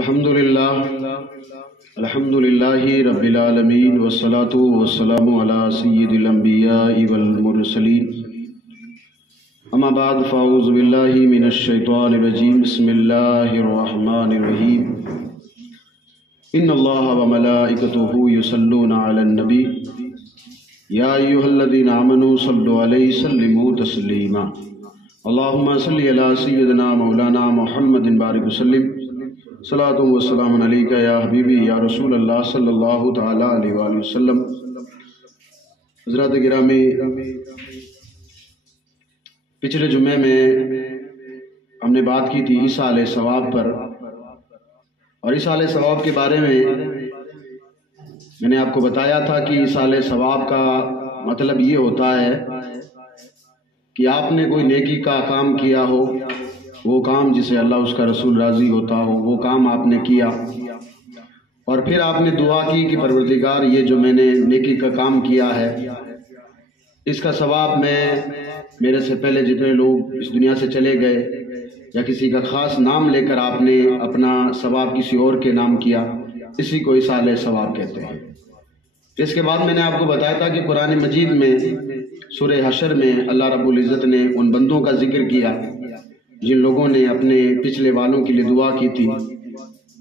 الحمدللہ رب العالمین والصلاة والسلام علی سید الانبیاء والمرسلین اما بعد فاعوذ باللہ من الشیطان الرجیم بسم اللہ الرحمن الرحیم ان اللہ وملائکتہ یصلون علی النبی یا ایہا الذین آمنوا صلوا علیہ وسلموا تسلیما اللہم صلی علی سیدنا مولانا محمد بارک وسلم صلاۃ و سلام علیکہ یا حبیبی یا رسول اللہ صلی اللہ تعالیٰ علیہ وآلہ وسلم۔ حضرات گرامی، پچھلے جمعے میں ہم نے بات کی تھی ایصال ثواب پر، اور ایصال ثواب کے بارے میں نے آپ کو بتایا تھا کہ ایصال ثواب کا مطلب یہ ہوتا ہے کہ آپ نے کوئی نیکی کا کام کیا ہو، وہ کام جسے اللہ اس کا رسول راضی ہوتا ہو، وہ کام آپ نے کیا، اور پھر آپ نے دعا کی کہ پروردگار یہ جو میں نے نیکی کا کام کیا ہے اس کا ثواب میرے سے پہلے جتنے لوگ اس دنیا سے چلے گئے یا کسی کا خاص نام لے کر آپ نے اپنا ثواب کسی اور کے نام کیا، اسی کو ایصال ثواب کہتے ہیں۔ اس کے بعد میں نے آپ کو بتایا تھا کہ قرآن مجید میں سورہ حشر میں اللہ رب العزت نے ان بندوں کا ذکر کیا جن لوگوں نے اپنے پچھلے والوں کے لیے دعا کی تھی،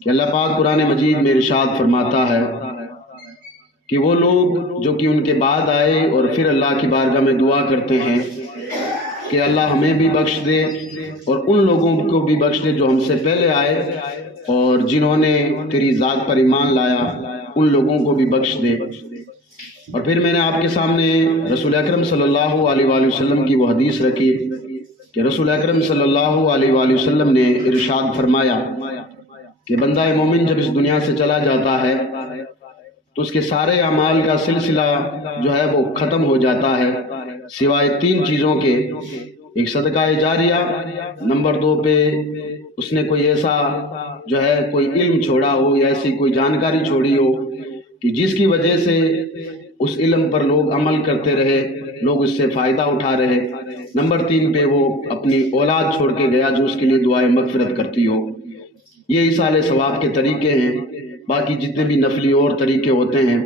کہ اللہ پاک قرآن مجید میں ارشاد فرماتا ہے کہ وہ لوگ جو کہ ان کے بعد آئے اور پھر اللہ کی بارگاہ میں دعا کرتے ہیں کہ اللہ ہمیں بھی بخش دے اور ان لوگوں کو بھی بخش دے جو ہم سے پہلے آئے اور جنہوں نے تیری ذات پر ایمان لایا، ان لوگوں کو بھی بخش دے۔ اور پھر میں نے آپ کے سامنے رسول اکرم صلی اللہ علیہ وآلہ وسلم کی وہ حدیث رکھی کہ رسول اکرم صلی اللہ علیہ وآلہ وسلم نے ارشاد فرمایا کہ بندہ مومن جب اس دنیا سے چلا جاتا ہے تو اس کے سارے اعمال کا سلسلہ جو ہے وہ ختم ہو جاتا ہے سوائے تین چیزوں کے، ایک صدقہ جاریہ، نمبر 2 پہ اس نے کوئی ایسا جو ہے کوئی علم چھوڑا ہو یا ایسی کوئی جانکاری چھوڑی ہو کہ جس کی وجہ سے اس علم پر لوگ عمل کرتے رہے، لوگ اس سے فائدہ اٹھا رہے، نمبر 3 پہ وہ اپنی اولاد چھوڑ کے گیا جو اس کے لیے دعائے مغفرت کرتی ہو۔ یہ ایصال ثواب کے طریقے ہیں۔ باقی جتنے بھی نفلی اور طریقے ہوتے ہیں،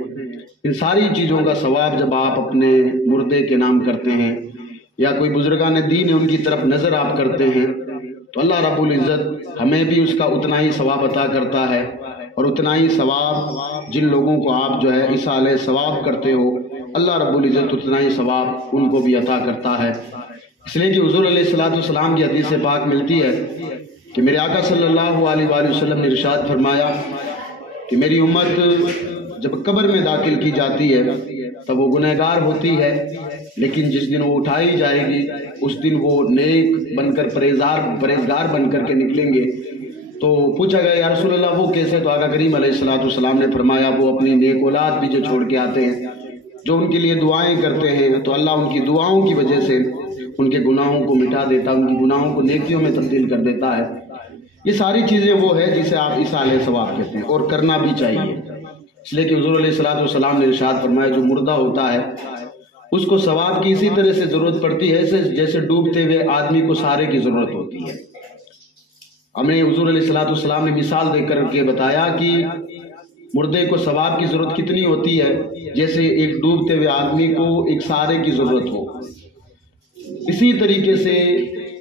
ان ساری چیزوں کا ثواب جب آپ اپنے مردے کے نام کرتے ہیں یا کوئی بزرگان دین ہے ان کی طرف نظر آپ کرتے ہیں تو اللہ رب العزت ہمیں بھی اس کا اتنا ہی ثواب عطا کرتا ہے، اور اتنا ہی ثواب جن لوگوں کو آپ جو ہے ایصال ثواب کرتے ہو اللہ رب العزت اتنا ہی ثواب ان کو بھی عطا کرتا ہے۔ اس لیے کہ حضور علیہ السلام کی حدیث پاک ملتی ہے کہ میرے آقا صلی اللہ علیہ وآلہ وسلم نے ارشاد فرمایا کہ میری امت جب قبر میں داخل کی جاتی ہے تب وہ گنہگار ہوتی ہے، لیکن جس دن وہ اٹھائی جائے گی اس دن وہ نیک بن کر پرہیزگار بن کر کے نکلیں گے۔ تو پوچھا گیا یا رسول اللہ وہ کیسے؟ تو آقا کریم علیہ السلام نے فرمایا وہ اپنی نیک اولاد بھی جو چھوڑ کے آتے ہیں، جو ان کے لیے دعائیں کرتے ہیں، تو اللہ ان کی دعاؤں کی وجہ سے ان کے گناہوں کو مٹا دیتا ہے، ان کی گناہوں کو نیکیوں میں تبدیل کر دیتا ہے۔ یہ ساری چیزیں وہ ہے جسے آپ ایصال ثواب کہتے ہیں، اور کرنا بھی چاہیے، اس لیے کہ حضور علیہ السلام نے ارشاد فرمایا جو مردہ ہوتا ہے اس کو ثواب کی اسی طرح سے ضرورت پڑتی ہے جیسے ڈوبتے ہوئے آدمی کو سہارے کی ضرورت ہوتی ہے۔ ہمیں حضور علیہ السلام نے مثال دے کر کے بتایا کہ مردے کو ثواب کی ضرورت کتنی ہوتی ہے، جیسے ایک ڈوبتے ہوئے آدمی کو ایک سہارے کی ضرورت ہو۔ اسی طریقے سے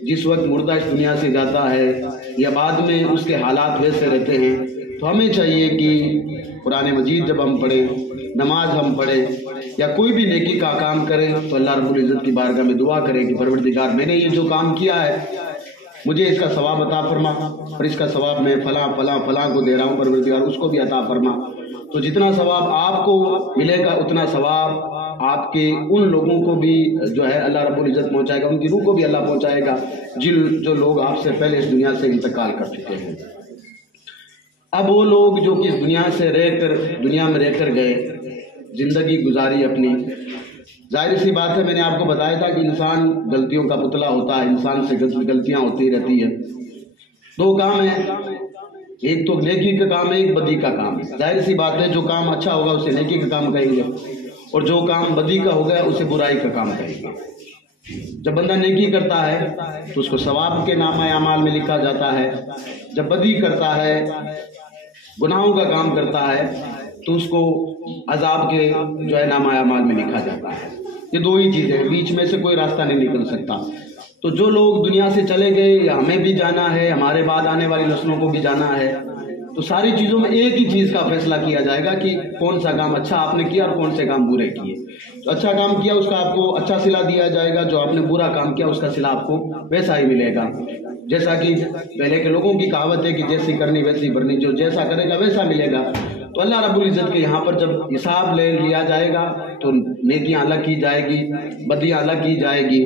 جس وقت مردہ اس دنیا سے جاتا ہے یا بعد میں اس کے حالات ویسے رہتے ہیں تو ہمیں چاہیے کہ قرآن مجید جب ہم پڑھیں، نماز ہم پڑھیں یا کوئی بھی نیکی کا کام کریں تو اللہ رب العزت کی بارگاہ میں دعا کریں کہ پروردگار میں نے یہ جو کام کیا ہے مجھے اس کا ثواب عطا فرما، اور اس کا ثواب میں فلاں فلاں فلاں کو دے رہا ہوں، پروردگار اس کو بھی عطا فرما۔ تو جتنا ثواب آپ کو ملے گا اتنا ثواب آپ کے ان لوگوں کو بھی جو ہے اللہ رب العزت پہنچائے گا، ان کی روح کو بھی اللہ پہنچائے گا جو لوگ آپ سے پہلے اس دنیا سے انتقال کر چکے ہیں۔ اب وہ لوگ جو کہ اس دنیا میں رہ کر گئے، زندگی گزاری اپنی، ظاہر سی بات ہے میں نے آپ کو بتایا تھا کہ انسان غلطیوں کا پتلا ہوتا ہے، انسان سے غلطیاں ہوتی رہتی ہیں۔ 2 کام ہیں، ایک تو نیکی کا کام ہے، ایک بدی کا کام ہے۔ ظاہر سی بات ہے جو کام اچھا ہوگا اسے نیکی کا کام کہیں گے، اور جو کام بدی کا ہوگا اسے برائی کا کام کہیں گے۔ جب بندہ نیکی کرتا ہے تو اس کو ثواب کے نامہ اعمال میں لکھا جاتا ہے، جب بدی کرتا ہے، گناہوں کا کام کرتا ہے تو اس کو عذاب کے جو ہے نامہ اعمال میں لکھا جاتا ہے۔ یہ دو ہی چیزیں ہیں، بیچ میں سے کوئی راستہ نہیں نکل سکتا۔ تو جو لوگ دنیا سے چلے گئے یا ہمیں بھی جانا ہے، ہمارے بعد آنے والی نسلوں کو بھی جانا ہے، تو ساری چیزوں میں ایک ہی چیز کا فیصلہ کیا جائے گا کہ کون سا کام اچھا آپ نے کیا اور کون سے کام برے کیے۔ تو اچھا کام کیا اس کا آپ کو اچھا صلہ دیا جائے گا، جو آپ نے برا کام کیا اس کا صلہ آپ کو ویسا ہی ملے گا۔ جیسا کہ پہلے کے لوگوں کی کہاوت ہے کہ جیسی کرنی ویسی بھرنی، جو جیسا کرے گا ویسا ملے گا۔ تو اللہ رب العزت کے یہاں پر جب حساب لے لیا جائے گا تو نیکیاں الگ کی جائے گی، بدیاں الگ کی جائے گی۔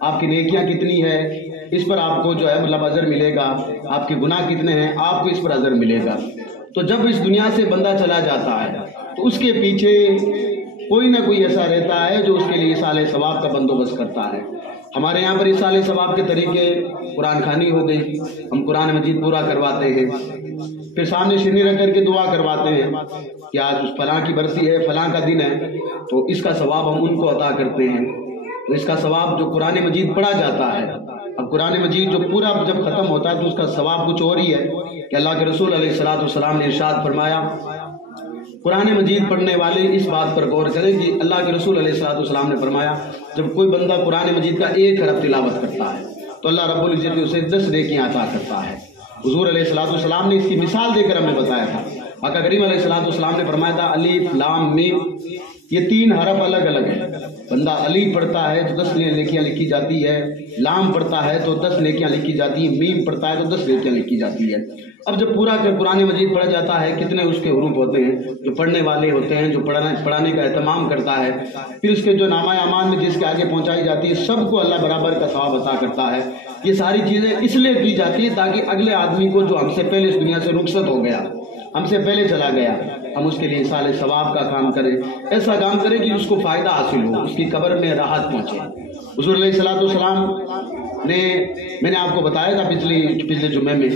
آپ کی نیکیاں کتنی ہے اس پر آپ کو جو ہے مطلب اجر ملے گا، آپ کے گناہ کتنے ہیں آپ کو اس پر اجر ملے گا۔ تو جب اس دنیا سے بندہ چلا جاتا ہے تو اس کے پیچھے کوئی نہ کوئی ایسا رہتا ہے جو اس کے لیے ایصال ثواب کا بندوبست کرتا ہے۔ ہمارے یہاں پر ایصال ثواب کے طریقے قرآن خوانی ہو گئی، ہم قرآن مجید پورا کرواتے ہیں، پھر سامنے شرنی رکھ کر کے دعا کرواتے ہیں کہ آج اس فلاں کی برسی ہے، فلاں کا دن ہے، تو اس کا ثواب ہم ان کو عطا کرتے ہیں۔ تو اس کا ثواب جو قرآن مجید پڑھا جاتا ہے، اب قرآن مجید جو پورا جب ختم ہوتا ہے تو اس کا ثواب کچھ اور ہی ہے کہ اللہ کے رسول علیہ الصلوۃ نے ارشاد فرمایا، قرآن مجید پڑھنے والے اس بات پر غور کریں کہ اللہ کے رسول علیہ الصلوۃ نے فرمایا جب کوئی بندہ قرآن مجید کا ایک حرف تلاوت کرتا ہے تو اللہ رب العزت اسے 10 نیکیاں عطا کرتا ہے۔ حضور علیہ الصلوۃ نے اس کی مثال دے کر ہمیں بتایا تھا۔ آقا کریم علیہ الصلوۃ نے فرمایا تھا الف لام میم، یہ 3 حرف الگ الگ ہیں۔ بندہ الف پڑھتا ہے تو 10 نیکیاں لکھی جاتی ہے، لام پڑھتا ہے تو 10 نیکیاں لکھی جاتی ہیں، میم پڑھتا ہے تو 10 نیکیاں لکھی جاتی ہے۔ اب جب پورا قرآن مجید پڑھا جاتا ہے کتنے اس کے حروف ہوتے ہیں، جو پڑھنے والے ہوتے ہیں، جو پڑھانے کا اہتمام کرتا ہے، پھر اس کے جو نامہ اعمال میں جس کے آگے پہنچائی جاتی ہے سب کو اللہ برابر کا ثواب عطا کرتا ہے۔ یہ ساری چیزیں اس لیے کی جاتی ہے تاکہ اگلے آدمی کو جو ہم سے پہلے اس دنیا سے رخصت ہو گیا، ہم سے پہلے چلا گیا، ہم اس کے لیے ایصال ثواب کا کام کریں، ایسا کام کریں کہ اس کو فائدہ حاصل ہو، اس کی قبر میں راحت پہنچے۔ حضور علیہ الصلوۃ نے میں نے آپ کو بتایا تھا پچھلے جمعے میں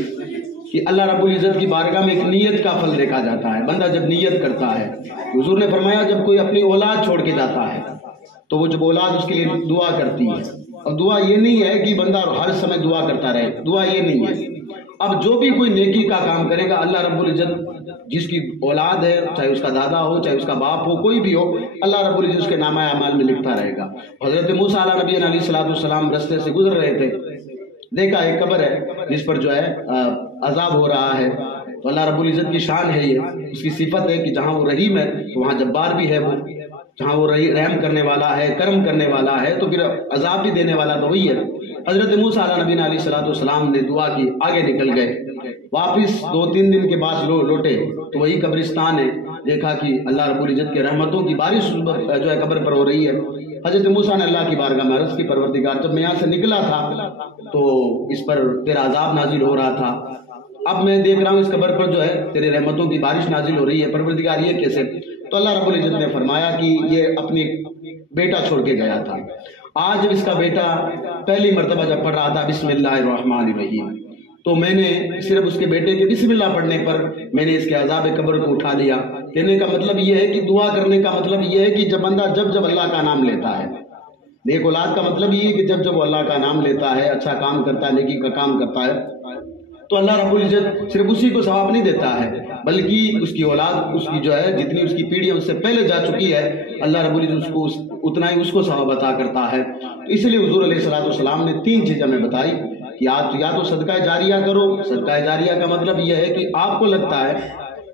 کہ اللہ رب العزت کی بارگاہ میں ایک نیت کا پھل دیکھا جاتا ہے۔ بندہ جب نیت کرتا ہے، حضور نے فرمایا جب کوئی اپنی اولاد چھوڑ کے جاتا ہے تو وہ جب اولاد اس کے لیے دعا کرتی ہے، اور دعا یہ نہیں ہے کہ بندہ ہر سمے دعا کرتا رہے، دعا یہ نہیں ہے۔ اب جو بھی کوئی نیکی کا کام کرے گا اللہ رب العزت جس کی اولاد ہے، چاہے اس کا دادا ہو چاہے اس کا باپ ہو، کوئی بھی ہو، اللہ رب العزت اس کے نامہ اعمال میں لکھتا رہے گا۔ حضرت موسیٰ علیہ نبی علیہ السلام رستے سے گزر رہے تھے، دیکھا ایک قبر ہے جس پر جو ہے عذاب ہو رہا ہے، تو اللہ رب العزت کی شان ہے، یہ اس کی صفت ہے کہ جہاں وہ رحیم ہے تو وہاں جبار بھی ہے، وہ جہاں وہ رحم کرنے والا ہے، کرم کرنے والا ہے تو پھر عذاب بھی دینے والا تو وہی ہے۔ حضرت موسیٰ علیہ نبی علیہ السلام نے دعا کی، آگے نکل گئے، واپس 2-3 دن کے بعد لوٹے تو وہی قبرستان ہے، دیکھا کہ اللہ رب العزت کے رحمتوں کی بارش جو ہے قبر پر ہو رہی ہے۔ حضرت موسیٰ نے اللہ کی بارگاہ میں عرض کی پروردگار جب میں یہاں سے نکلا تھا تو اس پر تیرا عذاب نازل ہو رہا تھا، اب میں دیکھ رہا ہوں اس قبر پر جو ہے تیرے رحمتوں کی بارش نازل ہو رہی ہے، پروردگار یہ کیسے؟ تو اللہ رب العزت نے فرمایا کہ یہ اپنی بیٹا چھوڑ کے گیا تھا، آج جب اس کا بیٹا پہلی مرتبہ جب پڑھ رہا تھا بسم اللہ الرحمن الرحیم تو میں نے صرف اس کے بیٹے کے بسم اللہ پڑھنے پر میں نے اس کے عذاب قبر کو اٹھا لیا۔ کہنے کا مطلب یہ ہے کہ دعا کرنے کا مطلب یہ ہے کہ جب بندہ جب اللہ کا نام لیتا ہے، نیک اولاد کا مطلب یہ ہے کہ جب اللہ کا نام لیتا ہے، اچھا کام کرتا ہے، نیکی کا کام کرتا ہے تو اللہ رب العزت صرف اسی کو ثواب نہیں دیتا ہے بلکہ اس کی اولاد، اس کی جو ہے جتنی اس کی پیڑھی اس سے پہلے جا چکی ہے، اللہ رب العزت اس کو اتنا ہی اس کو ثواب عطا کرتا ہے۔ اس لیے حضور علیہ السلام نے 3 چیزیں ہمیں بتائی کہ آپ یا تو صدقہ جاریہ کرو۔ صدقہ جاریہ کا مطلب یہ ہے کہ آپ کو لگتا ہے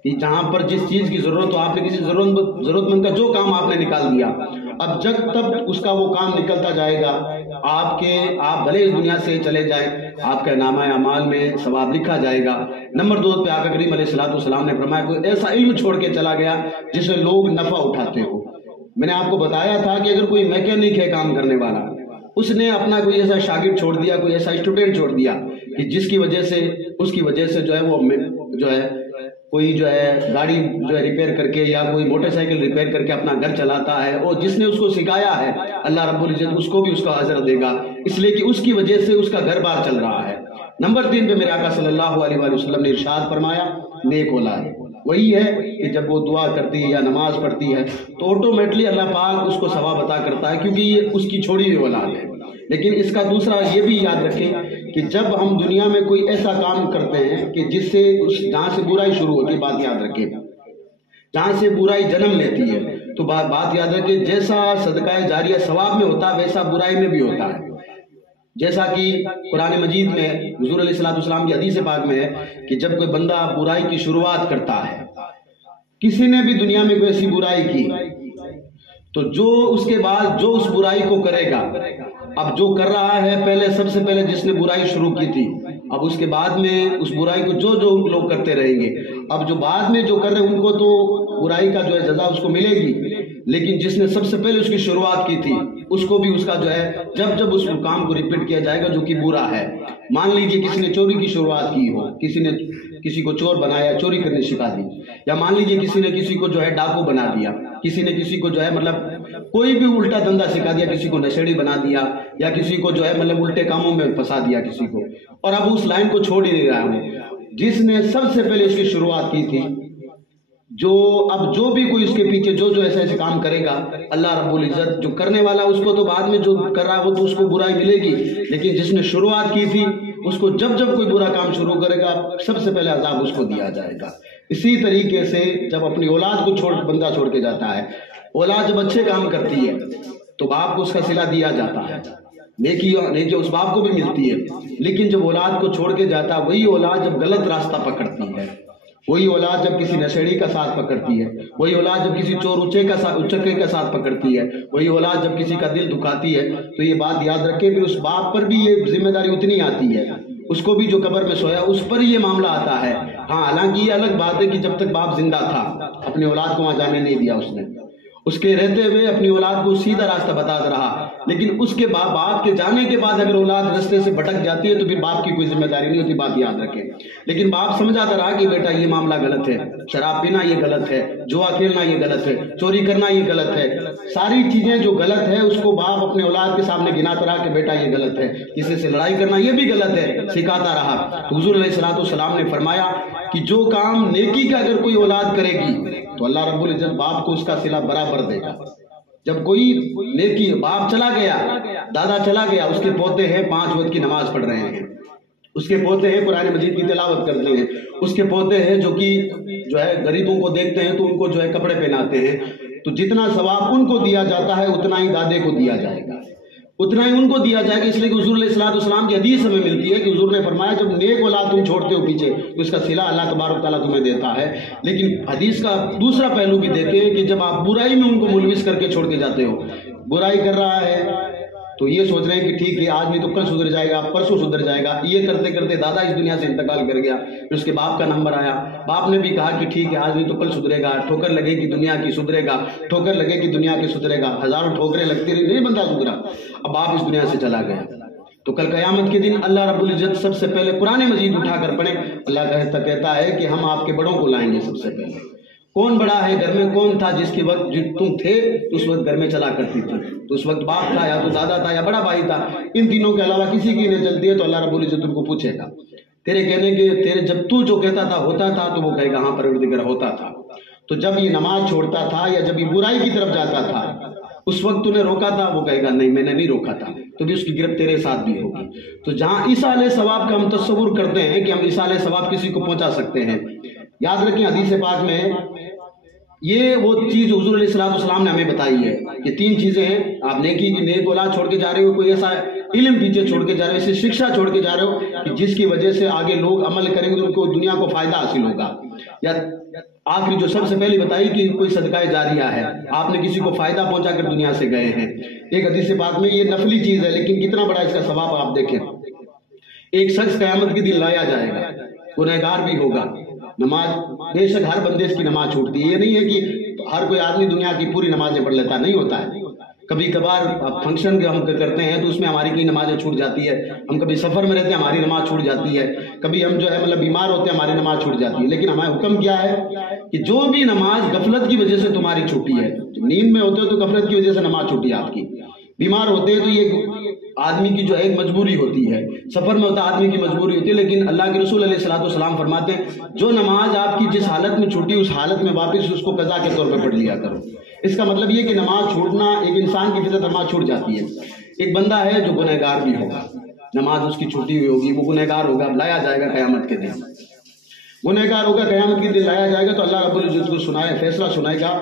کہ جہاں پر جس چیز کی ضرورت ہو، آپ نے کسی ضرورت مند کا جو کام آپ نے نکال دیا، اب جب تب اس کا وہ کام نکلتا جائے گا، آپ بھلے اس دنیا سے چلے جائیں، آپ کا نامہ اعمال میں ثواب لکھا جائے گا۔ نمبر 2 پہ آقا کریم علیہ السلام نے فرمایا کوئی ایسا علم چھوڑ کے چلا گیا جس سے لوگ نفع اٹھاتے ہو۔ میں نے آپ کو بتایا تھا کہ اگر کوئی میکینک ہے کام کرنے والا، اس نے اپنا کوئی ایسا شاگرد چھوڑ دیا، کوئی ایسا اسٹوڈنٹ چھوڑ دیا کہ جس کی وجہ سے اس کی وجہ سے جو ہے وہ جو ہے کوئی جو ہے گاڑی جو ہے ریپیئر کر کے یا کوئی موٹر سائیکل ریپیئر کر کے اپنا گھر چلاتا ہے، اور جس نے اس کو سکھایا ہے اللہ رب العزت اس کو بھی اس کا اجر دے گا، اس لیے کہ اس کی وجہ سے اس کا گھر بار چل رہا ہے۔ نمبر 3 پہ میرے آقا صلی اللہ علیہ وآلہ وسلم نے ارشاد فرمایا نیک اولاد وہی ہے کہ جب وہ دعا کرتی ہے یا نماز پڑھتی ہے تو آٹومیٹلی اللہ پاک اس کو ثواب عطا کرتا ہے، کیونکہ یہ اس کی چھوڑی ہوئی اولاد ہے۔ لیکن اس کا دوسرا یہ بھی یاد رکھیں کہ جب ہم دنیا میں کوئی ایسا کام کرتے ہیں کہ جس سے جہاں سے برائی شروع ہوتی ہے، بات یاد رکھیں، جہاں سے برائی جنم لیتی ہے، تو بات یاد رکھیں جیسا صدقہ جاریہ ثواب میں ہوتا ہے ویسا برائی میں بھی ہوتا ہے۔ جیسا کہ قرآن مجید میں حضور علیہ السلام کی حدیث پاک میں ہے کہ جب کوئی بندہ برائی کی شروعات کرتا ہے، کسی نے بھی دنیا میں کوئی ایسی برائی کی، تو جو اس کے بعد جو اس برائی کو کرے گا، اب جو کر رہا ہے پہلے سب سے پہلے جس نے برائی شروع کی تھی، اب اس کے بعد میں اس برائی کو جو لوگ کرتے رہیں گے، اب جو بعد میں جو کر رہے ہیں ان کو تو برائی کا جو ہے جزا اس کو ملے گی، لیکن جس نے سب سے پہلے اس کی شروعات کی تھی اس کو بھی اس کا جو ہے جب اس کام کو ریپیٹ کیا جائے گا جو کہ برا ہے۔ مان لیجئے کسی نے چوری کی شروعات کی ہو، کسی نے کسی کو چور بنایا، چوری کرنے سکھا دی، یا مان لیجئے کسی نے کسی کو جو ہے ڈاکو بنا دیا، کسی نے کسی کو جو ہے مطلب کوئی بھی الٹا دھندا سکھا دیا، کسی کو نشیڑی بنا دیا، یا کسی کو جو ہے مطلب الٹے کاموں میں پھنسا دیا کسی کو، اور اب اس لائن کو چھوڑ ہی نہیں رہا ہے۔ جس نے سب سے پہلے اس کی شروعات کی تھی، اب جو بھی کوئی اس کے پیچھے جو ایسے کام کرے گا، اللہ رب العزت جو کرنے والا اس کو تو بعد میں جو کر رہا ہے وہ تو اس کو برائی ملے گی، لیکن جس نے شروعات کی تھی اس کو جب کوئی برا کام شروع کرے گا سب سے پہلے عذاب اس کو دیا جائے گا۔ اسی طریقے سے جب اپنی اولاد کو بندہ چھوڑ کے جاتا ہے، اولاد جب اچھے کام کرتی ہے تو باپ کو اس کا صلہ دیا جاتا ہے، نیکی اس باپ کو بھی ملتی ہے، لیکن جب اولاد کو چھوڑ کے جاتا ہے وہی اولاد جب غلط راستہ پکڑتی ہے، وہی اولاد جب کسی نشیڑی کا ساتھ پکڑتی ہے، وہی اولاد جب کسی چور اچکے کا ساتھ پکڑتی ہے، وہی اولاد جب کسی کا دل دکھاتی ہے، تو یہ بات یاد رکھیں پھر اس باپ پر بھی یہ ذمہ داری اتنی آتی ہے، اس کو بھی جو قبر میں سویا اس پر یہ معاملہ آتا ہے۔ ہاں حالانکہ یہ الگ بات ہے کہ جب تک باپ زندہ تھا اپنی اولاد کو وہاں جانے نہیں دیا، اس کے رہتے ہوئے اپنی اولاد کو سیدھا راستہ بتاتا رہا، لیکن اس کے باپ کے جانے کے بعد اگر اولاد راستے سے بھٹک جاتی ہے تو پھر باپ کی کوئی ذمہ داری نہیں ہوتی، بات یاد رکھیں۔ لیکن باپ سمجھاتا رہا کہ بیٹا یہ معاملہ غلط ہے، شراب پینا یہ غلط ہے، جوا کھیلنا یہ غلط ہے، چوری کرنا یہ غلط ہے، ساری چیزیں جو غلط ہے اس کو باپ اپنے اولاد کے سامنے گناتا رہا کہ بیٹا یہ غلط ہے، کسی سے لڑائی کرنا یہ بھی غلط ہے، سکھاتا رہا۔ حضور علیہ السلام نے فرمایا کہ جو کام نیکی کا اگر کوئی اولاد کرے گی تو اللہ رب العزت باپ کو اس کا صلہ برابر دے گا۔ جب کوئی نیکی، باپ چلا گیا، دادا چلا گیا، اس کے پوتے ہیں 5 وقت کی نماز پڑھ رہے ہیں، اس کے پوتے ہیں قرآن مجید کی تلاوت کرتے ہیں، اس کے پوتے ہیں جو ہے غریبوں کو دیکھتے ہیں تو ان کو جو ہے کپڑے پہناتے ہیں، تو جتنا ثواب ان کو دیا جاتا ہے اتنا ہی دادے کو دیا جائے گا، اتنا ہی ان کو دیا جائے گا۔ اس لیے کہ حضور علیہ السلام کی حدیث ہمیں ملتی ہے کہ حضور نے فرمایا جب نیک اولاد تم چھوڑتے ہو پیچھے تو اس کا صلہ اللہ تبارک تعالیٰ تمہیں دیتا ہے، لیکن حدیث کا دوسرا پہلو بھی دیکھیں کہ جب آپ برائی میں ان کو ملوث کر کے چھوڑ کے جاتے ہو، برائی کر رہا ہے تو یہ سوچ رہے ہیں کہ ٹھیک ہے آج نہیں تو کل سدھر جائے گا، پرسوں سدھر جائے گا، یہ کرتے کرتے دادا اس دنیا سے انتقال کر گیا، پھر اس کے باپ کا نمبر آیا، باپ نے بھی کہا کہ ٹھیک ہے آج نہیں تو کل سدھرے گا، ٹھوکر لگے گی دنیا کی سدھرے گا، ٹھوکر لگے گی دنیا کی سدھرے گا، ہزاروں ٹھوکریں لگتی رہی نہیں بندہ سدھرا، اب باپ اس دنیا سے چلا گیا، تو کل قیامت کے دن اللہ رب العزت سب سے پہلے قرآن مجید اٹھا کر پڑھیں، اللہ کہتا ہے کہ ہم آپ کے بڑوں کو لائیں گے سب سے پہلے۔ کون بڑا ہے گھر میں، کون تھا جس کے وقت تم تھے تو اس وقت گھر میں چلا کرتی تھی، تو اس وقت باپ تھا یا تو دادا تھا یا بڑا بھائی تھا، ان تینوں کے علاوہ کسی کی نہیں چلتی ہے تو اللہ رب العزت تم کو پوچھے گا، تیرے کہنے کے تیرے جب تو جو کہتا تھا ہوتا تھا تو وہ کہے گا ہاں پروردگار ہوتا تھا، تو جب یہ نماز چھوڑتا تھا یا جب یہ برائی کی طرف جاتا تھا اس وقت تو نے روکا تھا، وہ کہے گا نہیں میں نے نہیں روکا تھا، تو بھی اس کی گرفت تیرے ساتھ بھی ہوگی۔ تو جہاں ایصال ثواب کا ہم تصور کرتے ہیں کہ ہم ایصال ثواب کسی کو پہنچا سکتے ہیں، یاد رکھیں حدیث پاک میں یہ وہ چیز حضور علیہ السلام نے ہمیں بتائی ہے کہ 3 چیزیں ہیں، آپ نیک اولاد چھوڑ کے جا رہے ہو، کوئی ایسا علم پیچھے چھوڑ کے جا رہے ہو، ایسی شکشا چھوڑ کے جا رہے ہو کہ جس کی وجہ سے آگے لوگ عمل کریں گے تو ان کو دنیا کو فائدہ حاصل ہوگا، یا آخری جو سب سے پہلی بتائی کہ کوئی صدقہ جاریہ ہے، آپ نے کسی کو فائدہ پہنچا کر دنیا سے گئے ہیں۔ ایک حدیث پاک میں یہ نفلی چیز ہے لیکن کتنا بڑا اس کا ثواب آپ دیکھیں، ایک شخص قیامت کے دن لایا جائے گا، گنہگار بھی ہوگا، نماز بے شک ہر بندے اس کی نماز چھوٹتی ہے، یہ نہیں ہے کہ ہر کوئی آدمی دنیا کی پوری نمازیں پڑھ لیتا، نہیں ہوتا ہے، کبھی کبھار فنکشن ہم کرتے ہیں تو اس میں ہماری کئی نمازیں چھوٹ جاتی ہے، ہم کبھی سفر میں رہتے ہیں ہماری نماز چھوٹ جاتی ہے، کبھی ہم جو ہے مطلب بیمار ہوتے ہیں ہماری نماز چھوٹ جاتی ہے، لیکن ہمارا حکم کیا ہے کہ جو بھی نماز غفلت کی وجہ سے تمہاری چھوٹی ہے، نیند میں ہوتے ہو تو غفلت کی وجہ سے نماز چھوٹی ہے آپ کی، بیمار ہوتے ہیں تو یہ آدمی کی جو ہے ایک مجبوری ہوتی ہے، سفر میں ہوتا آدمی کی مجبوری ہوتی ہے، لیکن اللہ کے رسول علیہ السلام فرماتے ہیں جو نماز آپ کی جس حالت میں چھوٹی اس حالت میں واپس اس کو قضا کے طور پہ پڑھ لیا کرو۔ اس کا مطلب یہ کہ نماز چھوٹنا ایک انسان کی فطرت نماز چھوٹ جاتی ہے، ایک بندہ ہے جو گنہگار بھی ہوگا، نماز اس کی چھوٹی ہوئی ہوگی، وہ گنہگار ہوگا، لایا جائے گا قیامت کے دن، گنہگار ہوگا، قیامت کے دن لایا جائے گا تو اللہ رب العزت کو فیصلہ سنائے گا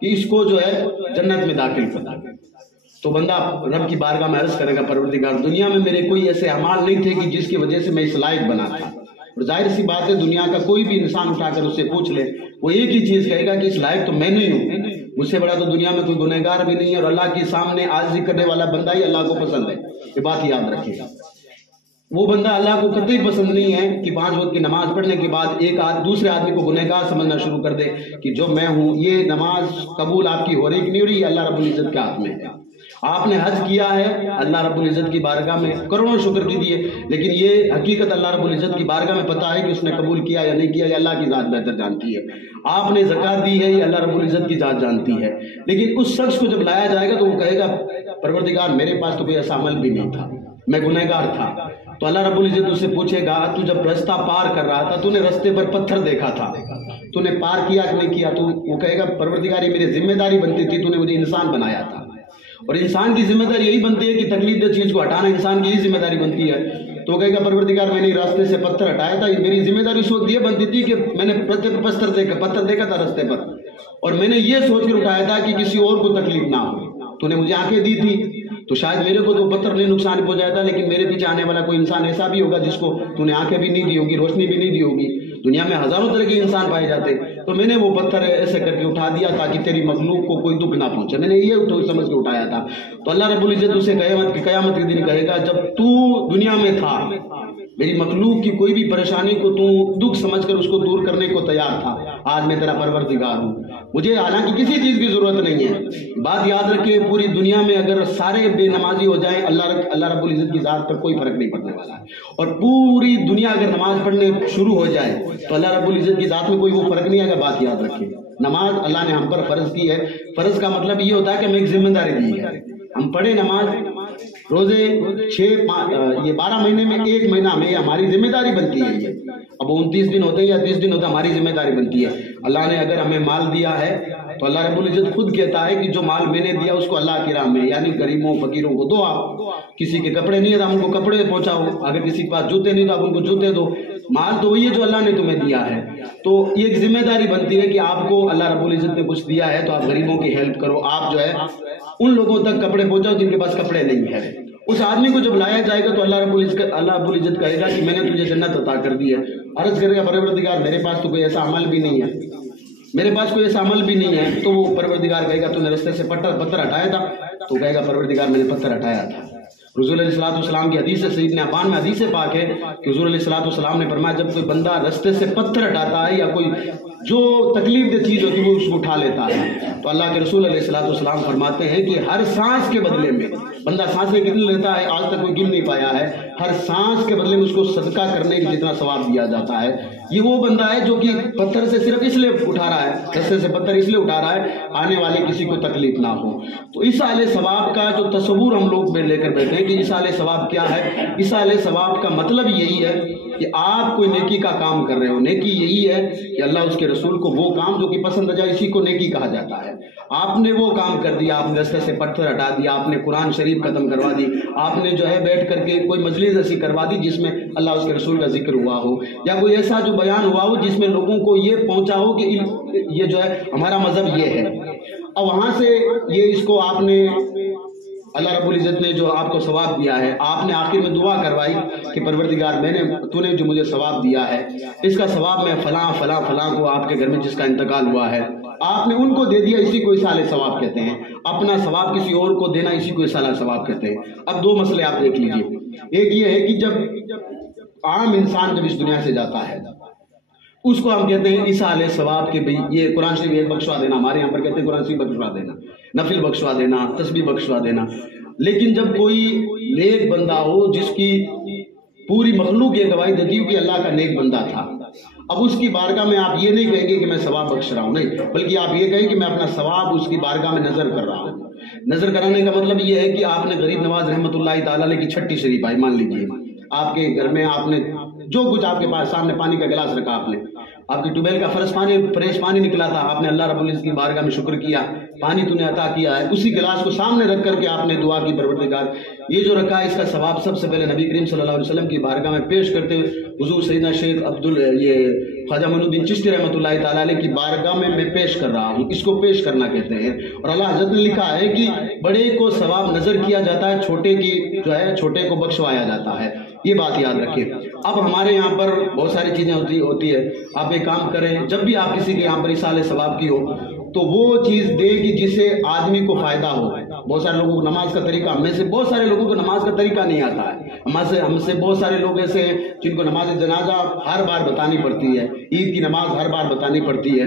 کہ اس کو جو ہے جنت میں داخل کرنا۔ تو بندہ رب کی بارگاہ میں عرض کرے گا، پروردگار دنیا میں میرے کوئی ایسے اعمال نہیں تھے کہ جس کی وجہ سے میں اس لائق بنا تھا۔ اور ظاہر سی بات ہے، دنیا کا کوئی بھی انسان اٹھا کر اس سے پوچھ لے، وہ ایک ہی چیز کہے گا کہ اس لائق تو میں نہیں ہوں، مجھ سے بڑا تو دنیا میں کوئی گنہگار بھی نہیں ہے، اور اللہ کے سامنے عاجزی کرنے والا بندہ ہی اللہ کو پسند ہے۔ یہ بات یاد رکھیے گا، وہ بندہ اللہ کو قطعی پسند نہیں ہے کہ 5 وقت کی نماز پڑھنے کے بعد ایک دوسرے آدمی کو گنہگار سمجھنا شروع کر دے کہ جو میں ہوں، یہ نماز قبول آپ کی ہو رہی کہ نہیں ہو رہی، اللہ رب العزت کے ہاتھ میں ہے۔ آپ نے حج کیا ہے اللہ رب العزت کی بارگاہ میں، کروڑوں شکر کیجیے، لیکن یہ حقیقت اللہ رب العزت کی بارگاہ میں پتہ ہے کہ اس نے قبول کیا یا نہیں کیا، یہ اللہ کی ذات بہتر جانتی ہے۔ آپ نے زکوٰۃ دی ہے، یہ اللہ رب العزت کی ذات جانتی ہے، لیکن اس شخص کو جب لایا جائے گا تو وہ کہے گا، پروردگار میرے پاس تو کوئی ایسا عمل بھی نہیں تھا، میں گنہگار تھا۔ تو اللہ رب العزت اس سے پوچھے گا، تو جب رستہ پار کر رہا تھا تو نے رستے پر پتھر دیکھا تھا، تو نے پار کیا کہ نہیں کیا؟ تو وہ کہے گا، پروردگار میری ذمہ داری بنتی تھی، تو نے مجھے انسان بنایا تھا، اور انسان کی ذمہ داری یہی بنتی ہے کہ تکلیف دہ چیز کو ہٹانا انسان کی یہی ذمہ داری بنتی ہے۔ تو کہے گا، پروردگار میں نے راستے سے پتھر ہٹایا تھا، میری ذمہ داری اس وقت یہ بنتی تھی کہ میں نے پتھر دیکھا تھا راستے پر، اور میں نے یہ سوچ کر اٹھایا تھا کہ کسی اور کو تکلیف نہ ہو۔ تو نے مجھے آنکھیں دی تھی، تو شاید میرے کو تو پتھر نہیں نقصان پہنچایا تھا، لیکن میرے پیچھے آنے والا کوئی انسان ایسا بھی ہوگا جس کو تو نے آنکھیں بھی نہیں دی ہوگی، روشنی بھی نہیں دی ہوگی۔ دنیا میں ہزاروں طرح کے انسان پائے جاتے، تو میں نے وہ پتھر ایسے کر کے اٹھا دیا تاکہ تیری مخلوق کو کوئی دکھ نہ پہنچے، میں نے یہ سمجھ کے اٹھایا تھا۔ تو اللہ رب العزت اسے قیامت کے دن کہے گا، جب تو دنیا میں تھا میری مخلوق کی کوئی بھی پریشانی کو تو دکھ سمجھ کر اس کو دور کرنے کو تیار تھا، آج میں تیرا پروردگار ہوں، مجھے حالانکہ کسی چیز کی ضرورت نہیں ہے۔ بات یاد رکھے، پوری دنیا میں اگر سارے بے نمازی ہو جائیں، اللہ رب العزت کی ذات پر کوئی فرق نہیں پڑنے والا ہے، اور پوری دنیا اگر نماز پڑھنے شروع ہو جائے تو اللہ رب العزت کی ذات میں کوئی وہ فرق نہیں آئے گا۔ بات یاد رکھے، نماز اللہ نے ہم پر فرض کی ہے، فرض کا مطلب یہ ہوتا ہے کہ ہمیں ایک ذمہ داری دی ہے، ہم پڑھے نماز روزے 12 مہینے میں 1 مہینہ ہمیں ہماری ذمہ داری بنتی ہے۔ یہ اب 29 دن ہوتے ہیں یا 30 دن ہوتے ہیں، ہماری ذمہ داری بنتی ہے۔ اللہ نے اگر ہمیں مال دیا ہے تو اللہ رب العزت خود کہتا ہے کہ جو مال میں نے دیا اس کو اللہ کی راہ میں، یعنی غریبوں فقیروں کو دو۔ آپ کسی کے کپڑے نہیں ہے تو ان کو کپڑے پہنچاؤ، اگر کسی کے پاس جوتے نہیں تو آپ ان کو جوتے دو۔ مال تو وہی ہے جو اللہ نے تمہیں دیا ہے، تو یہ ایک ذمہ داری بنتی ہے کہ آپ کو اللہ رب العزت نے کچھ دیا ہے تو آپ غریبوں کی ہیلپ کرو، آپ جو ہے ان لوگوں تک کپڑے پہنچاؤ جن کے پاس کپڑے نہیں ہے۔ اس آدمی کو جب لایا جائے گا تو اللہ رب العزت کہے گا کہ میں نے تجھے جنت عطا کر دی ہے۔ عرض کرے گا، پروردگار میرے پاس تو کوئی ایسا عمل بھی نہیں ہے، میرے پاس کوئی ایسا عمل بھی نہیں ہے۔ تو وہ پروردگار کہے گا، تو نے رستے سے پتھر ہٹایا تھا؟ تو کہے گا، پروردگار میں نے پتھر ہٹایا تھا۔ حضور علیہ السلام کی حدیث ہے، سیدنا ابان میں حدیث پاک ہے کہ حضور علیہ السلام نے فرمایا، جب کوئی بندہ رستے سے پتھر ہٹاتا ہے یا کوئی جو تکلیف دہ چیز ہوتی ہے وہ اس کو اٹھا لیتا ہے، تو اللہ کے رسول علیہ السلام فرماتے ہیں کہ ہر سانس کے بدلے میں، بندہ سانسیں گن لیتا ہے، آج تک کوئی گن نہیں پایا ہے، ہر سانس کے بدلے میں اس کو صدقہ کرنے کی جتنا ثواب دیا جاتا ہے۔ یہ وہ بندہ ہے جو کہ پتھر سے صرف اس لیے اٹھا رہا ہے، رستے سے پتھر اس لیے اٹھا رہا ہے آنے والے کسی کو تکلیف نہ ہو۔ تو ایصال ثواب کا جو تصور ہم لوگ میں لے کر بیٹھے ہیں کہ ایصال ثواب کیا ہے، ایصال ثواب کا مطلب یہی ہے کہ آپ کوئی نیکی کا کام کر رہے ہو، نیکی یہی ہے کہ اللہ اس کے رسول کو وہ کام جو کہ پسند آ جائے، اسی کو نیکی کہا جاتا ہے۔ آپ نے وہ کام کر دیا، آپ نے رستے سے پتھر ہٹا دیا، آپ نے قرآن شریف ختم کروا دی، آپ نے جو ہے بیٹھ کر کے کوئی مجلس ایسی کروا دی جس میں اللہ اس کے رسول کا ذکر ہوا ہو، یا کوئی ایسا جو بیان ہوا ہو جس میں لوگوں کو یہ پہنچا ہو کہ یہ جو ہے ہمارا مذہب یہ ہے، اور وہاں سے یہ اس کو آپ نے اللہ رب العزت نے جو آپ کو ثواب دیا ہے، آپ نے آخر میں دعا کروائی کہ پروردگار تو نے جو مجھے ثواب دیا ہے اس کا ثواب میں فلاں فلاں فلاں کو آپ کے گھر میں جس کا انتقال ہوا ہے آپ نے ان کو دے دیا، اسی کو ایصال ثواب کہتے ہیں۔ اپنا ثواب کسی اور کو دینا، اسی کو ایصال ثواب کہتے ہیں۔ اب 2 مسئلے آپ دیکھ لیجئے، ایک یہ ہے کہ جب عام انسان جب اس دنیا سے جاتا ہے اس کو ہم کہتے ہیں ایصال ثواب کے بھی یہ قرآن شریف ایک بخشوا دینا، ہمارے یہاں پر کہتے ہیں قرآن شریف بخشوا دینا، نفل بخشوا دینا، تسبیح بخشوا دینا۔ لیکن جب کوئی نیک بندہ ہو جس کی پوری مخلوق یہ گواہی دیتی ہو کہ اللہ کا نیک بندہ تھا، اب اس کی بارگاہ میں آپ یہ نہیں کہیں گے کہ میں ثواب بخش رہا ہوں، نہیں، بلکہ آپ یہ کہیں کہ میں اپنا ثواب اس کی بارگاہ میں نظر کر رہا ہوں۔ نظر کرانے کا مطلب یہ ہے کہ آپ نے غریب نواز رحمۃ اللہ تعالی علیہ کی چھٹی شریف آئی، مان لیجیے آپ کے گھر میں آپ نے جو کچھ آپ کے پاس سامنے پانی کا گلاس رکھا آپ نے، آپ کی ٹیوب ویل کا فریش پانی نکلا تھا، آپ نے اللہ رب العزت کی بارگاہ میں شکر کیا، پانی تو نے عطا کیا ہے، اسی گلاس کو سامنے رکھ کر کے آپ نے دعا کی پروردگار یہ جو رکھا ہے اس کا ثواب سب سے پہلے نبی کریم صلی اللہ علیہ وسلم کی بارگاہ میں پیش کرتے ہوئے حضور سیدنا شیخ خواجہ معین الدین چشتی رحمۃ اللہ تعالیٰ علیہ کی بارگاہ میں پیش کر رہا ہوں، اس کو پیش کرنا کہتے ہیں۔ اور اللہ حضرت نے لکھا ہے کہ بڑے کو ثواب نظر کیا جاتا ہے، چھوٹے کو بخشوایا جاتا ہے، یہ بات یاد رکھیں۔ اب ہمارے یہاں پر بہت ساری چیزیں ہوتی ہے، آپ ایک کام کریں، جب بھی آپ کسی کے یہاں پر ایصال ثواب کی ہو تو وہ چیز دے کہ جس سے آدمی کو فائدہ ہو۔ بہت سارے لوگوں کو نماز کا طریقہ، ہم میں سے بہت سارے لوگوں کو نماز کا طریقہ نہیں آتا ہے، ہم سے بہت سارے لوگ ایسے ہیں جن کو نماز جنازہ ہر بار بتانی پڑتی ہے، عید کی نماز ہر بار بتانی پڑتی ہے،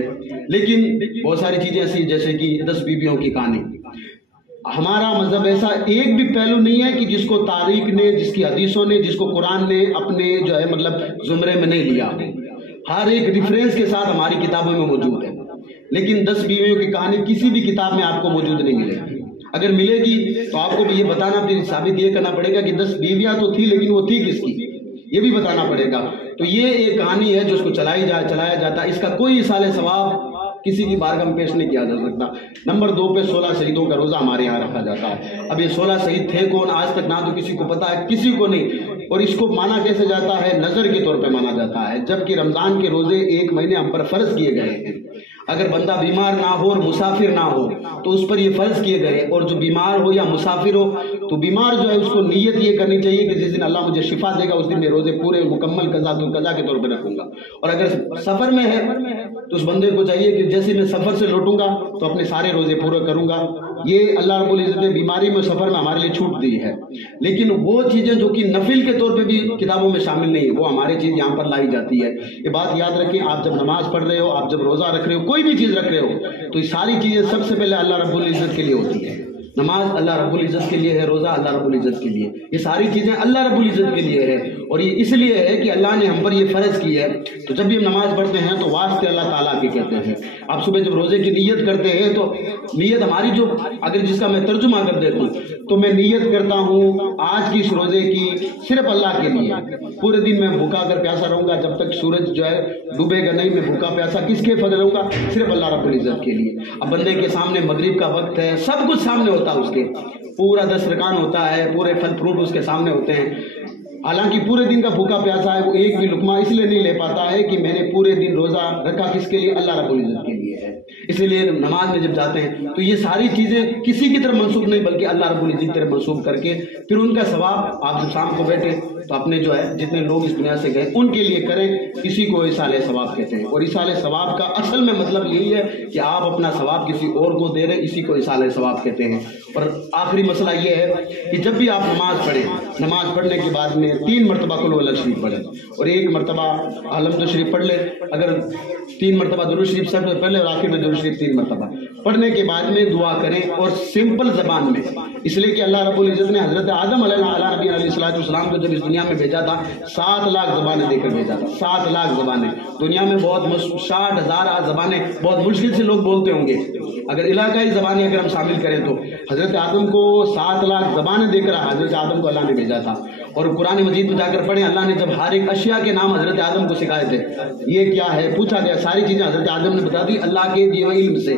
لیکن بہت ساری چیزیں ایسی جیسے کہ 10 بیویوں کی کہانی۔ ہمارا مذہب ایسا ایک بھی پہلو نہیں ہے کہ جس کو تاریخ نے، جس کی حدیثوں نے، جس کو قرآن نے اپنے زمرے میں نہیں لیا، ہر ایک ریفرنس کے ساتھ ہماری کتابوں میں موجود ہے، لیکن 10 بیویوں کی کہانی کسی بھی کتاب میں آپ کو موجود نہیں ملے گی۔ اگر ملے گی تو آپ کو بھی یہ بتانا، پھر ثابت یہ کرنا پڑے گا کہ 10 بیویاں تو تھی لیکن وہ تھی کس کی، یہ بھی بتانا پڑے گا۔ تو یہ ایک کہانی ہے جو اس کو چلایا جاتا ہے، اس کا کوئی ایصال ثواب کسی کی بارگاہ میں پیش نہیں کیا جا سکتا۔ نمبر 2 پہ 16 شہیدوں کا روزہ ہمارے یہاں رکھا جاتا ہے۔ اب یہ 16 شہید تھے کون، آج تک نہ تو کسی کو پتا ہے، کسی کو نہیں، اور اس کو مانا کیسے جاتا ہے، نظر کے طور پہ مانا جاتا ہے، جبکہ رمضان کے روزے 1 مہینے ہم پر فرض کیے گئے ہیں۔ اگر بندہ بیمار نہ ہو اور مسافر نہ ہو تو اس پر یہ فرض کیے گئے، اور جو بیمار ہو یا مسافر ہو تو بیمار جو ہے اس کو نیت یہ کرنی چاہیے کہ جس دن اللہ مجھے شفا دے گا اس دن میں روزے پورے مکمل قضا کے طور پہ رکھوں گا۔ اور اگر سفر میں ہے تو اس بندے کو چاہیے کہ جیسے میں سفر سے لوٹوں گا تو اپنے سارے روزے پورے کروں گا۔ یہ اللہ رب العزت نے بیماری میں سفر میں ہمارے لیے چھوٹ دی ہے، لیکن وہ چیزیں جو کہ نفل کے طور پہ بھی کتابوں میں شامل نہیں وہ ہمارے چیز یہاں پر لائی جاتی ہے۔ یہ بات یاد رکھیں، آپ جب نماز پڑھ رہے ہو، آپ جب روزہ رکھ رہے ہو، کوئی بھی چیز رکھ رہے ہو تو یہ ساری چیزیں سب سے پہلے اللہ رب العزت کے لیے ہوتی ہے۔ نماز اللہ رب العزت کے لیے ہے، روزہ اللہ رب العزت کے لیے، یہ ساری چیزیں اللہ رب العزت کے لیے ہے، اور یہ اس لیے ہے کہ اللہ نے ہم پر یہ فرض کی ہے۔ تو جب بھی ہم نماز پڑھتے ہیں تو واسطے اللہ تعالیٰ کے کہتے ہیں۔ آپ صبح جب روزے کی نیت کرتے ہیں تو نیت ہماری جو، اگر جس کا میں ترجمہ کر دیتا ہوں تو میں نیت کرتا ہوں آج کی اس روزے کی صرف اللہ کے لیے، پورے دن میں بھوکا کر پیاسا رہوں گا جب تک سورج جو ہے ڈوبے گا نہیں، میں بھوکا پیاسا کس کے فضل رہوں گا، صرف اللہ رب العزت کے لیے۔ اب بندے کے سامنے مغرب کا وقت ہے، سب کچھ سامنے ہوتا ہے، اس کے پورا دسترخوان ہوتا ہے، پورے پھل فروٹ اس کے سامنے ہوتے ہیں، حالانکہ پورے دن کا بھوکا پیاسا ہے، وہ ایک بھی لقمہ اس لیے نہیں لے پاتا ہے کہ میں نے پورے دن روزہ رکھا کس کے لیے، اللہ رب العزت کے لیے ہے۔ اس لیے نماز میں جب جاتے ہیں تو یہ ساری چیزیں کسی کی طرف منسوب نہیں بلکہ اللہ رب العزت کی طرف منسوب کر کے پھر ان کا ثواب آپ جب شام کو بیٹھے تو اپنے جو ہے جتنے لوگ اس دنیا سے گئے ان کے لیے کریں، اسی کو ایصال ثواب کہتے ہیں۔ اور ایصال ثواب کا اصل میں مطلب یہی ہے کہ آپ اپنا ثواب کسی اور کو دے رہے، اسی کو ایصال ثواب کہتے ہیں۔ اور آخری مسئلہ یہ ہے کہ جب بھی آپ نماز پڑھیں، نماز پڑھنے کے بعد میں 3 مرتبہ قل هو اللہ شریف پڑھیں اور 1 مرتبہ الحمد شریف پڑھ لیں۔ اگر 3 مرتبہ درود شریف سب سے پہلے اور آخر میں درود شریف 3 مرتبہ پڑھنے کے بعد میں دعا کریں، اور سمپل زبان میں، اس لیے کہ اللہ رب العزت نے حضرت آدم علیہ السلام کو جب اس دنیا میں بھیجا تھا 7 لاکھ زبانیں دے کر بھیجا تھا، 7 لاکھ زبانیں۔ دنیا میں بہت 60,000 زبانیں بہت مشکل سے لوگ بولتے ہوں گے، اگر علاقائی زبانیں اگر ہم شامل کریں تو حضرت آدم کو 7 لاکھ زبانیں دے کر حضرت آدم کو اللہ نے بھیجا تھا۔ اور قرآن مجید میں جا کر پڑھیں، اللہ نے جب ہر ایک اشیاء کے نام حضرت آدم کو سکھائے تھے، یہ کیا ہے پوچھا گیا، ساری چیزیں حضرت آدم نے بتا دی اللہ کے دیے ہوئے علم سے۔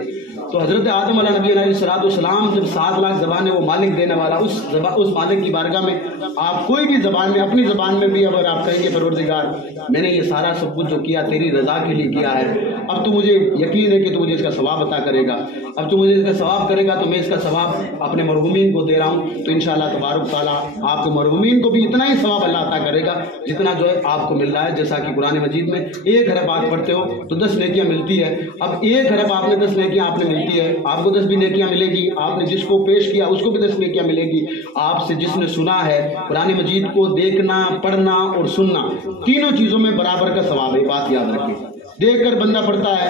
تو حضرت آدم علیہ نبی علیہ السلام جب 7 لاکھ زبانیں وہ مالک دینے والا، اس مالک کی بارگاہ میں آپ کوئی بھی زبان میں، اپنی زبان میں بھی اگر آپ کہیں گے پروردگار میں نے یہ سارا سب کچھ جو کیا تیری رضا کے لیے کیا ہے، اب تو مجھے یقین ہے کہ تو مجھے اس کا ثواب عطا کرے گا، اب تو مجھے اس کا ثواب کرے گا، تو میں اس کا ثواب اپنے مرحومین کو دے رہا ہوں، تو انشاءاللہ تبارک تعالیٰ آپ کے مرحومین کو بھی اتنا ہی ثواب اللہ عطا کرے گا جتنا جو ہے آپ کو مل رہا ہے۔ جیسا کہ قرآن مجید میں 1 ارب آپ پڑھتے ہو تو 10 نیکیاں ملتی ہے، اب 1 ارب آپ نے 10 نیکیاں آپ نے ملتی ہے، آپ کو 10 بھی نیکیاں ملے گی، آپ نے جس کو پیش کیا اس کو بھی 10 نیکیاں ملے گی، آپ سے جس نے سنا ہے قرآن مجید کو دیکھنا، پڑھنا اور سننا، تینوں چیزوں میں برابر کا ثواب ہے، بات یاد رکھیں۔ دیکھ کر بندہ پڑھتا ہے،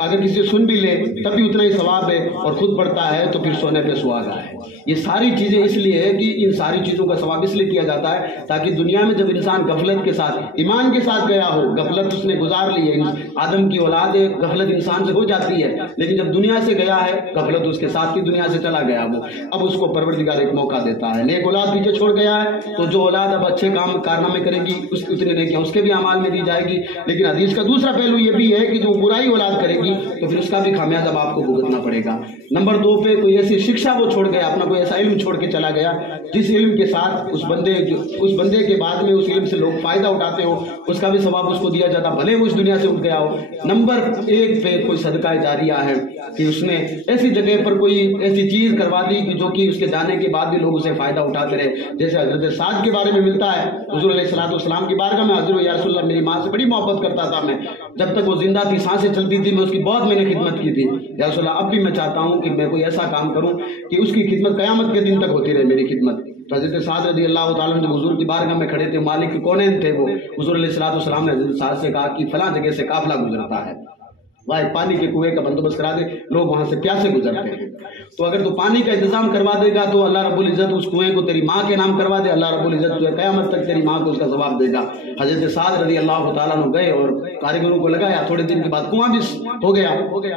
اگر کسی سن بھی لے تب بھی اتنا ہی ثواب ہے، اور خود پڑھتا ہے تو پھر سونے پہ سہاگا ہے۔ یہ ساری چیزیں اس لیے ہے کہ ان ساری چیزوں کا ثواب اس لیے کیا جاتا ہے تاکہ دنیا میں جب انسان غفلت کے ساتھ ایمان کے ساتھ گیا ہو، غفلت اس نے گزار لی ہے، آدم کی اولاد ہے، غفلت انسان سے ہو جاتی ہے، لیکن جب دنیا سے گیا ہے غفلت اس کے ساتھ کی دنیا سے چلا گیا وہ، اب اس کو پروردگار ایک موقع دیتا ہے۔ نیک اولاد پیچھے چھوڑ گیا ہے تو جو اولاد اب اچھے کارنامے کرے گی اتنے نیکیاں اس کے بھی اعمال میں دی جائے گی، لیکن حدیث کا دوسرا پہلو یہ بھی ہے کہ جو برائی اولاد کرے گی تو پھر اس کا بھی خمیازہ آپ کو بھگتنا پڑے گا۔ نمبر 2 پہ کوئی ایسی شکشا وہ چھوڑ گیا، اپنا کوئی ایسا علم چھوڑ کے چلا گیا جس علم کے ساتھ اس بندے کے بعد میں اس علم سے لوگ فائدہ اٹھاتے ہو، اس کا بھی ثواب اس کو دیا جاتا بھلے وہ اس دنیا سے اٹھ گیا ہو۔ نمبر 1 پہ کوئی صدقہ جاریہ ہے کہ اس نے ایسی جگہ پر کوئی ایسی چیز کروا دی کہ جو کہ اس کے جانے کے بعد بھی لوگ اسے فائدہ اٹھاتے رہے، جیسے حضرت سعد کے بارے میں ملتا ہے، حضور علیہ السلام کی بارگاہ میں حاضر ہو، یا رسول اللہ میری ماں سے بڑی محبت کرتا تھا میں، جب تک وہ زندہ تھی سانسیں چلتی تھی میں اس کی بہت میں نے خدمت کی تھی، یا رسول اللہ اب بھی میں چاہتا ہوں کہ میں کوئی ایسا کام کروں کہ اس کی خدمت قیامت کے دن تک ہوتی رہے میری خدمت۔ تو حضرت سعد رضی اللہ تعالیٰ عنہ حضور کی بارگاہ میں کھڑے تھے، مالک کونین تھے وہ، حضور علیہ السلام نے حضرت سعد سے کہا کہ فلاں جگہ سے قافلہ گزرتا ہے، وہاں پانی کے کنویں کا بندوبست کرا دے، لوگ وہاں سے پیاسے گزرتے ہیں، تو اگر تو پانی کا انتظام کروا دے گا تو اللہ رب العزت اس کنویں کو تیری ماں کے نام کروا دے، اللہ رب العزت تجھے قیامت تک تیری ماں کو اس کا ثواب دے گا۔ حضرت سعد رضی اللہ تعالیٰ عنہ گئے اور کاریگروں کو لگایا، تھوڑے دن کے بعد کنواں بھی ہو گیا،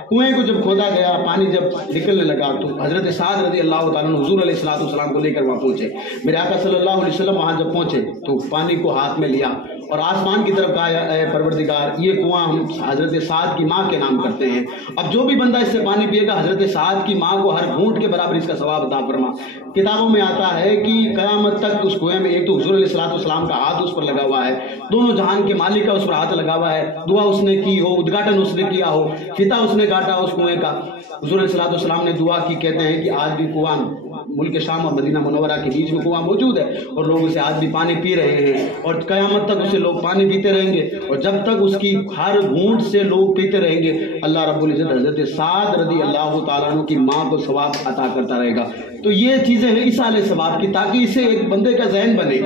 کنویں کو جب کھودا گیا پانی جب نکلنے لگا تو حضرت سعد رضی اللہ تعالیٰ عنہ حضور علیہ السلام کو لے کر وہاں پہنچے، میرے آقا صلی اللہ علیہ وسلم وہاں جب پہنچے تو پانی کو ہاتھ میں لیا اور آسمان کی طرف کہا اے پروردگار یہ کنواں ہم حضرت سعد کی ماں کے نام کرتے ہیں، اب جو بھی بندہ اس سے پانی پیے گا حضرت سعد کی ماں کو ہر گھونٹ کے برابر اس کا ثواب عطا فرما۔ کتابوں میں آتا ہے کہ قیامت تک اس کنویں میں ایک تو حضور علیہ السلام کا ہاتھ اس پر لگا ہوا ہے، دونوں جہان کے مالک کا اس پر ہاتھ لگا ہوا ہے، دعا اس نے کی ہو، ادگھاٹن اس نے کیا ہو، فتا اس نے کاٹا اس کنویں کا، حضور علیہ السلام نے دعا کی، کہتے ہیں کہ آج بھی کنواں ملک شام اور مدینہ منورہ کے بیچ میں کنواں موجود ہے اور لوگ اسے آج بھی پانی پی رہے ہیں اور قیامت تک اسے لوگ پانی پیتے رہیں گے، اور جب تک اس کی ہر گھونٹ سے لوگ پیتے رہیں گے اللہ رب العزت حضرت سعد رضی اللہ تعالیٰ عنہ کی ماں کو ثواب عطا کرتا رہے گا۔ تو یہ چیزیں ہیں اصالِ ثواب کی، تاکہ اسے ایک بندے کا ذہن بنے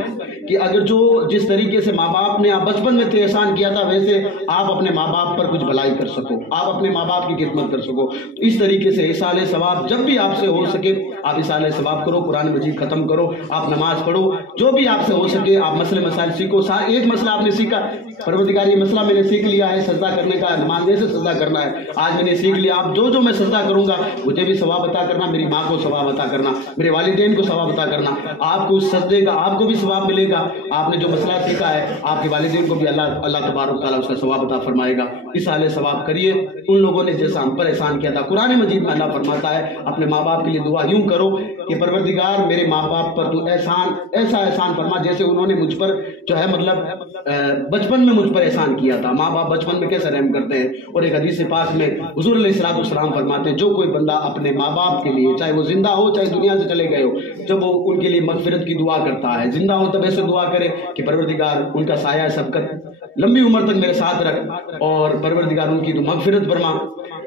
کہ اگر جس طریقے سے ماں باپ نے آپ بچپن میں تیرے احسان کیا تھا ویسے آپ اپنے ماں باپ پر کچھ بھلائی کر سکو، آپ اپنے ماں باپ کی خدمت کر سکو، تو اس طریقے سے اصالِ ثواب جب بھی آپ سے ہو سکے آپ اصالِ ثواب کرو، قرآن مجید ختم کرو، آپ نماز پڑھو، جو بھی آپ سے ہو سکے آپ مسئلے مسائل سیکھو۔ ایک مسئلہ آپ نے سیکھا، پروردگار یہ مسئلہ میں نے سیکھ لیا ہے سجدہ کرنے کا، نماز میں سے سجدہ کرنا ہے، آج میں نے سیکھ لیا، اب جو میں سجدہ کروں گا مجھے بھی ثواب عطا کرنا، میری ماں کو ثواب عطا کرنا، میرے والدین کو ثواب عطا کرنا، آپ کو اس سجدے کا آپ کو بھی ثواب ملے گا، آپ نے جو مسئلہ سیکھا ہے آپ کے والدین کو بھی اللہ تبارک تعالیٰ اس کا ثواب عطا فرمائے گا۔ اصالِ ثواب کریے، ان لوگوں نے جیسا ہم پر احسان کیا تھا، قرآن مجید میں اللہ فرماتا ہے اپنے ماں باپ کے لیے دعا یوں کرو کہ پروردگار میرے ماں باپ پر تو ایسا احسان فرما جیسے انہوں نے مجھ پر جو ہے مطلب بچپن میں مجھ پر احسان کیا تھا۔ ماں باپ بچپن میں کیسے رحم کرتے ہیں، اور ایک حدیث پاک میں حضور علیہ السلام فرماتے ہیں جو کوئی بندہ اپنے ماں باپ کے لیے چاہے وہ زندہ ہو چاہے دنیا سے چلے گئے ہو، جب وہ ان کے لیے مغفرت کی دعا کرتا ہے، زندہ ہو تب ایسے دعا کرے کہ پروردگار ان کا سایہ سبقت لمبی عمر تک میرے ساتھ رکھ اور پروردگار ان کی تو مغفرت فرما،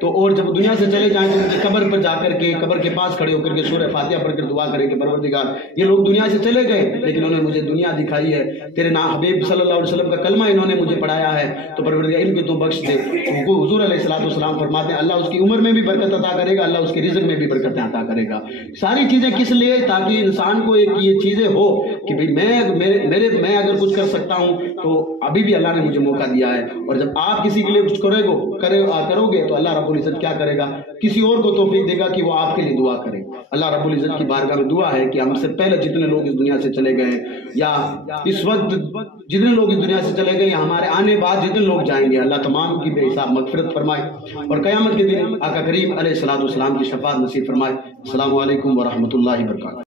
تو اور جب دنیا سے چلے جائیں تو ان کی قبر پر جا کر کے قبر کے پاس کھڑے ہو کر کے سورہ فاتحہ پڑھ کر دعا کرے کہ پروردگار یہ لوگ دنیا سے چلے گئے لیکن انہوں نے مجھے دنیا دکھائی ہے، تیرے نام حبیب صلی اللہ علیہ وسلم کا کلمہ انہوں نے مجھے پڑھایا ہے، تو پروردگار ان کو تو بخش دے۔ حضور علیہ السلام فرماتے ہیں اللہ اس کی عمر میں بھی برکت عطا کرے گا، اللہ اس کے رزق میں بھی برکتیں عطا کرے گا۔ ساری چیزیں کس لیے؟ تاکہ انسان کو ایک یہ چیزیں ہو کہ بھئی میں اگر کچھ کر سکتا ہوں تو ابھی بھی اللہ نے مجھے موقع دیا ہے، اور جب آپ کسی کے لیے کچھ کرو گے تو اللہ رب العزت کیا کرے گا، کسی اور کو توفیق دے گا کہ وہ آپ کے لیے دعا کرے۔ اللہ رب العزت کی بارگاہ میں دعا ہے کہ ہم سے پہلے جتنے لوگ اس دنیا سے چلے گئے ہیں یا اس وقت جتنے لوگ اس دنیا سے چلے گئے یا ہمارے آنے بعد جتنے لوگ جائیں گے اللہ تمام کی بے حساب مغفرت فرمائے اور قیامت کے دن آقا کریم علیہ السلام کی شفاعت نصیب فرمائے۔ السلام علیکم ورحمۃ اللہ وبرکاتہ۔